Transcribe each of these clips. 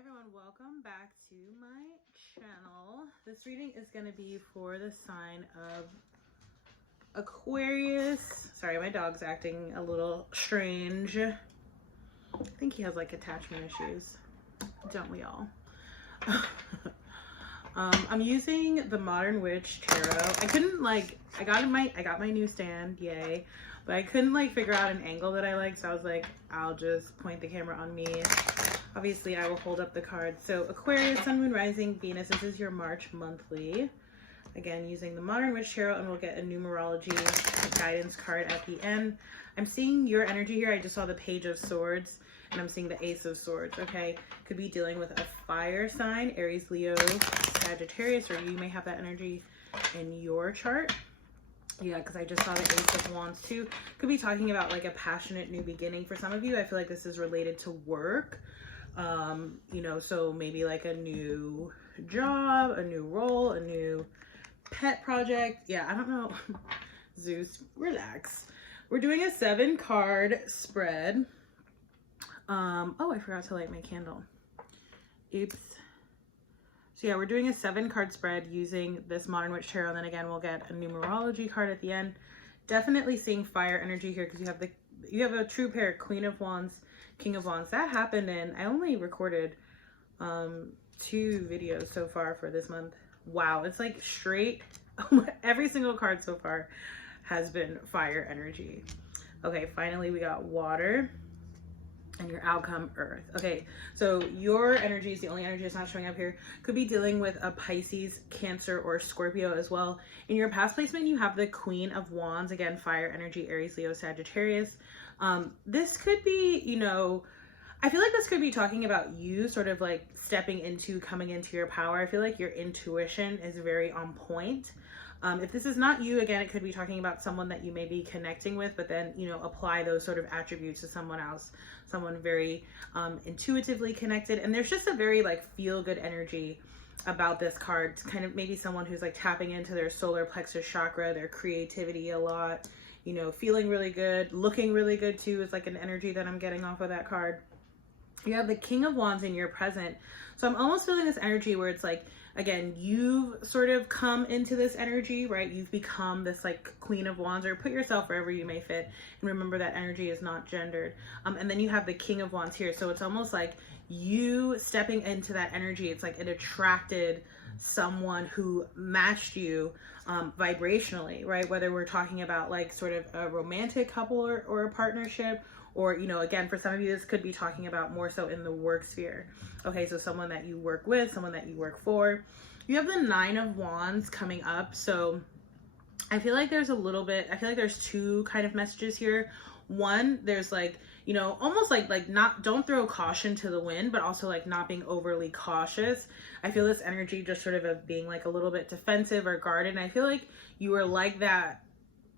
everyone, welcome back to my channel. This reading is going to be for the sign of Aquarius. Sorry, my dog's acting a little strange. I think he has like attachment issues. Don't we all? I'm using the Modern Witch Tarot. I got my new stand, yay. But I couldn't figure out an angle that I liked, so I was like, I'll just point the camera on me. Obviously, I will hold up the cards. So Aquarius, Sun, Moon, Rising, Venus. This is your March monthly. Again, using the Modern Witch Tarot, and we'll get a Numerology guidance card at the end. I'm seeing your energy here. I just saw the Page of Swords, and I'm seeing the Ace of Swords, okay? Could be dealing with a fire sign, Aries, Leo, Sagittarius, or you may have that energy in your chart. Yeah, because I just saw the Ace of Wands too. Could be talking about like a passionate new beginning for some of you. I feel like this is related to work. You know, so maybe like a new job, a new role, a new pet project. Yeah, I don't know. Zeus, relax. We're doing a 7-card spread. Oh, I forgot to light my candle. Oops. So yeah, we're doing a 7-card spread using this Modern Witch Tarot, and then again we'll get a numerology card at the end. Definitely seeing fire energy here because you have a true pair, Queen of Wands, King of Wands. That happened, and I only recorded 2 videos so far for this month. Wow, it's like straight every single card so far has been fire energy. Okay, finally we got water. And your outcome, earth. Okay, so your energy is the only energy that's not showing up here. Could be dealing with a Pisces, Cancer, or Scorpio as well. In your past placement, you have the Queen of Wands. Again, fire energy, Aries, Leo, Sagittarius. This could be, you know, I feel like this could be talking about you sort of like coming into your power. I feel like your intuition is very on point. If this is not you, again, it could be talking about someone that you may be connecting with, but then, you know, apply those sort of attributes to someone else, someone very intuitively connected. And there's just a very like feel-good energy about this card. It's kind of maybe someone who's like tapping into their solar plexus chakra, their creativity a lot, you know, feeling really good, looking really good too is like an energy that I'm getting off of that card. You have the King of Wands in your present. So I'm almost feeling this energy where it's like, again, you've sort of come into this energy, right? You've become this like Queen of Wands, or put yourself wherever you may fit. And remember that energy is not gendered. And then you have the King of Wands here. So it's almost like you stepping into that energy. It's like it attracted someone who matched you vibrationally, right? Whether we're talking about like sort of a romantic couple or a partnership, or, you know, again, for some of you, this could be talking about more so in the work sphere. Okay, so someone that you work with, someone that you work for. You have the 9 of Wands coming up. So I feel like there's there's 2 kind of messages here. One, there's like, you know, almost like not, don't throw caution to the wind, but also like not being overly cautious. I feel this energy just sort of being like a little bit defensive or guarded. And I feel like you were like that.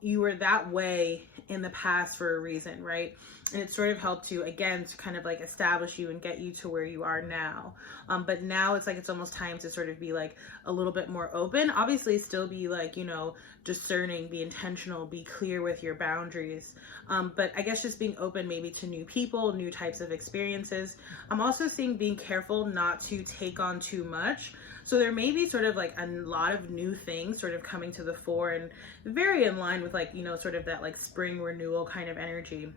You were that way in the past for a reason, right? And it sort of helped to, again, to kind of like establish you and get you to where you are now. But now it's like, it's almost time to sort of be like a little bit more open. Obviously still be like, you know, discerning, be intentional, be clear with your boundaries. But I guess just being open maybe to new people, new types of experiences. I'm also seeing being careful not to take on too much. So there may be sort of like a lot of new things sort of coming to the fore, and very in line with like, you know, sort of that like spring renewal kind of energy.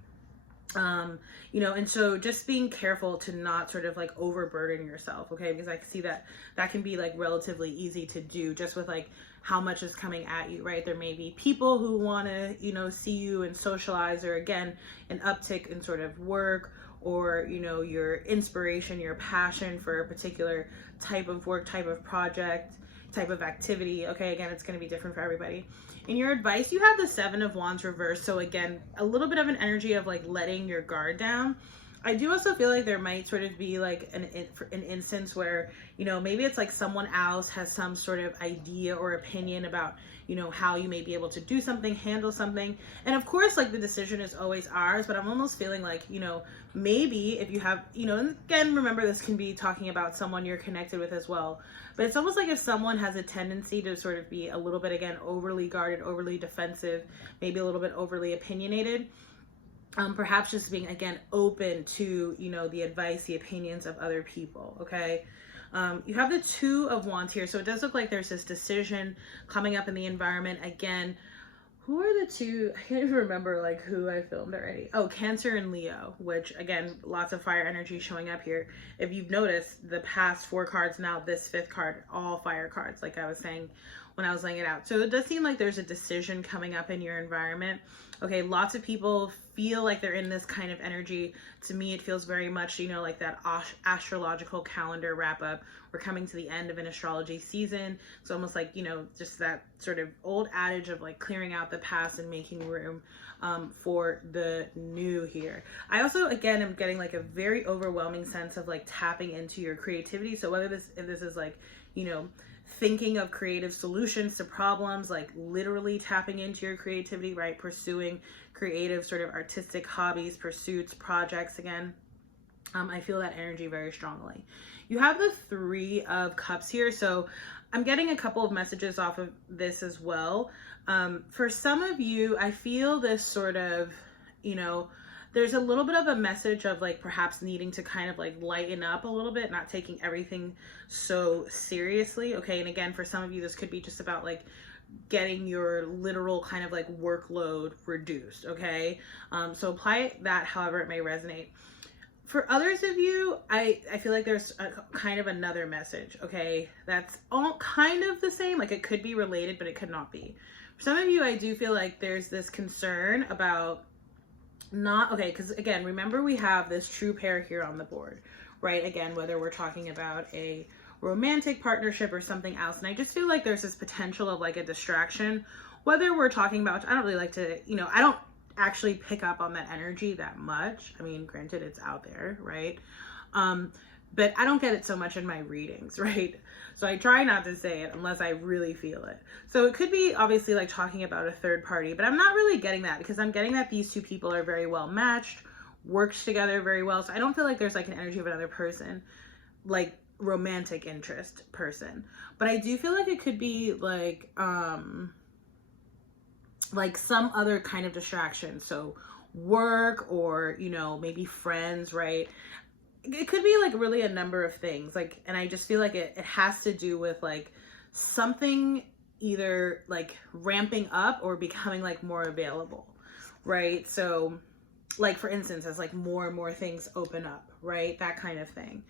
You know, and so just being careful to not sort of like overburden yourself, okay? Because I see that can be like relatively easy to do just with like how much is coming at you, right? There may be people who want to, you know, see you and socialize, or again, an uptick in sort of work, or, you know, your inspiration, your passion for a particular type of work, type of project, type of activity. Okay, again, it's going to be different for everybody. In your advice, you have the 7 of Wands reversed. So again, a little bit of an energy of like letting your guard down. I do also feel like there might sort of be like an instance where, you know, maybe it's like someone else has some sort of idea or opinion about, you know, how you may be able to do something, handle something. And of course, like the decision is always ours, but I'm almost feeling like, you know, maybe if you have, you know, and again, remember this can be talking about someone you're connected with as well. But it's almost like if someone has a tendency to sort of be a little bit, again, overly guarded, overly defensive, maybe a little bit overly opinionated, Perhaps just being, again, open to, you know, the advice, the opinions of other people, okay? You have the Two of Wands here, so it does look like there's this decision coming up in the environment. Again, who are the two? I can't even remember like who I filmed already. Oh, Cancer and Leo, which again, lots of fire energy showing up here. If you've noticed, the past 4 cards, now this 5th card, all fire cards, like I was saying when I was laying it out. So it does seem like there's a decision coming up in your environment. Okay, lots of people feel like they're in this kind of energy. To me, it feels very much, you know, like that astrological calendar wrap up. We're coming to the end of an astrology season. It's almost like, you know, just that sort of old adage of like clearing out the past and making room for the new here. I also, again, am getting like a very overwhelming sense of like tapping into your creativity. So whether if this is like, you know, thinking of creative solutions to problems, like literally tapping into your creativity, right? Pursuing creative sort of artistic hobbies, pursuits, projects again. I feel that energy very strongly. You have the 3 of Cups here. So I'm getting a couple of messages off of this as well. For some of you, I feel this sort of, you know, there's a little bit of a message of like perhaps needing to kind of like lighten up a little bit, not taking everything so seriously. Okay. And again, for some of you, this could be just about like getting your literal kind of like workload reduced. Okay. So apply that however it may resonate. For others of you, I feel like there's a kind of another message. Okay. That's all kind of the same. Like it could be related, but it could not be. For some of you, I do feel like there's this concern about not, okay, because again, remember we have this true pair here on the board, right? Again, whether we're talking about a romantic partnership or something else. And I just feel like there's this potential of like a distraction, whether we're talking about, I don't really like to, you know, I don't actually pick up on that energy that much. I mean, granted, it's out there, right? But I don't get it so much in my readings, right? So I try not to say it unless I really feel it. So it could be obviously like talking about a third party, but I'm not really getting that because I'm getting that these two people are very well matched, works together very well. So I don't feel like there's like an energy of another person, like romantic interest person. But I do feel like it could be like some other kind of distraction. So work or, you know, maybe friends, right? It could be like really a number of things, like, and I just feel like it has to do with like something either like ramping up or becoming like more available, right? So like for instance, as like more and more things open up, right? That kind of thing.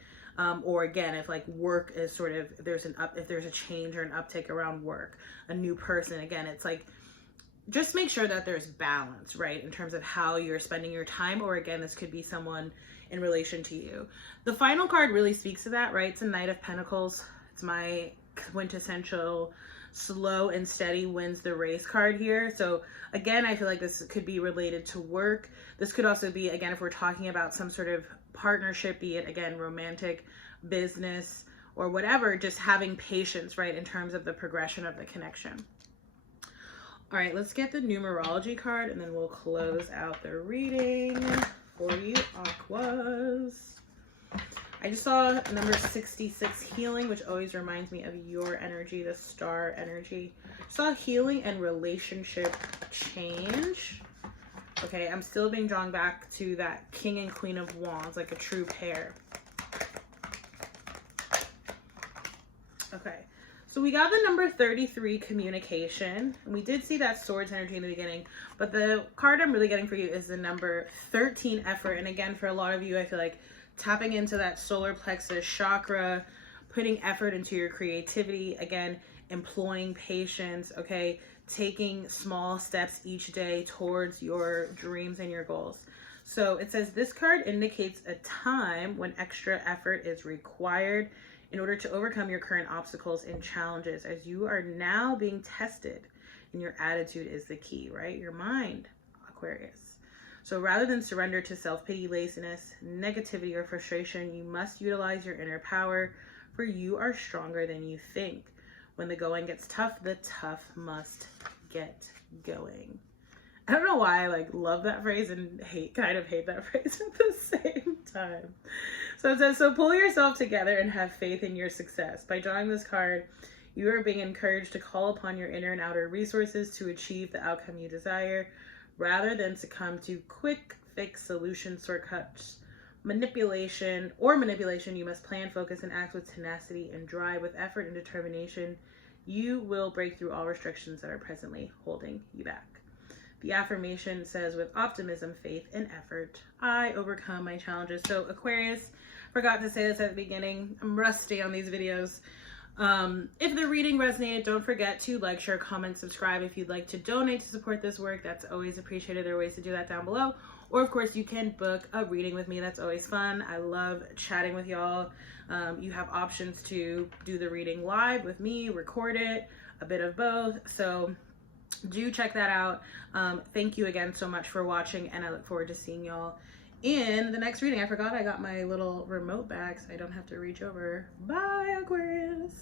Or again, if like work is sort of, if there's a change or an uptick around work, a new person, again, it's like, just make sure that there's balance, right? In terms of how you're spending your time, or again, this could be someone in relation to you. The final card really speaks to that, right? It's a Knight of Pentacles. It's my quintessential slow and steady wins the race card here. So again, I feel like this could be related to work. This could also be, again, if we're talking about some sort of partnership, be it again, romantic, business, or whatever, just having patience, right? In terms of the progression of the connection. All right, let's get the numerology card and then we'll close out the reading for you, Aquas. I just saw number 66, healing, which always reminds me of your energy, the star energy. Saw healing and relationship change. Okay, I'm still being drawn back to that King and Queen of Wands, like a true pair. Okay. So we got the number 33, communication. And we did see that swords energy in the beginning, but the card I'm really getting for you is the number 13, effort. And again, for a lot of you, I feel like tapping into that solar plexus chakra, putting effort into your creativity, again, employing patience, okay, taking small steps each day towards your dreams and your goals. So it says this card indicates a time when extra effort is required in order to overcome your current obstacles and challenges, as you are now being tested and your attitude is the key, right? Your mind, Aquarius. So rather than surrender to self-pity, laziness, negativity, or frustration, you must utilize your inner power, for you are stronger than you think. When the going gets tough, the tough must get going. I don't know why I like love that phrase and kind of hate that phrase at the same time. So it says, so pull yourself together and have faith in your success. By drawing this card, you are being encouraged to call upon your inner and outer resources to achieve the outcome you desire, rather than succumb to quick fix, solution, shortcuts, manipulation, you must plan, focus, and act with tenacity and drive. With effort and determination, you will break through all restrictions that are presently holding you back. The affirmation says, with optimism, faith, and effort, I overcome my challenges. So Aquarius, forgot to say this at the beginning, I'm rusty on these videos. If the reading resonated, don't forget to like, share, comment, subscribe. If you'd like to donate to support this work, that's always appreciated. There are ways to do that down below. Or of course, you can book a reading with me. That's always fun. I love chatting with y'all. You have options to do the reading live with me, record it, a bit of both. So do check that out. Thank you again so much for watching, and I look forward to seeing y'all in the next reading. I forgot I got my little remote back so I don't have to reach over. Bye, Aquarius.